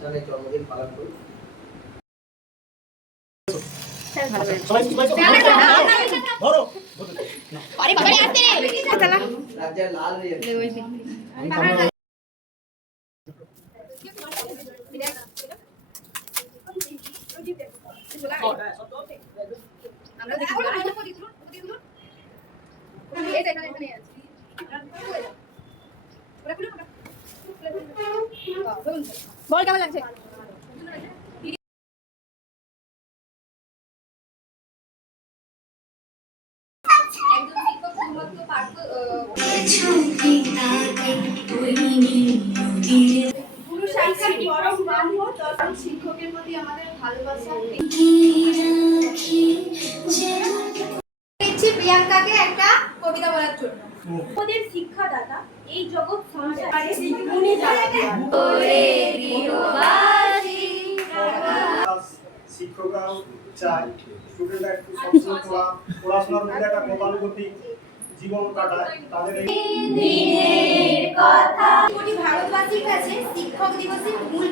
প্রতিষ্ঠানের জন্মদিন পালন করি। রাজ্যের লাল বল কেমন লাগছে? শিক্ষকের প্রতি আমাদের ভালোবাসা। প্রিয়াঙ্কাকে একটা কবিতা বলার জন্য। ওদের শিক্ষাদাতা এই জগৎ সংসারে শিক্ষকরাও চায় স্টুডেন্টরা একটু সবসময় পড়াশোনার মধ্যে একটা গতানুগতিক জীবন কাটায়। তাদের কোটি ভারতবাসীর কাছে শিক্ষক দিবসের মূল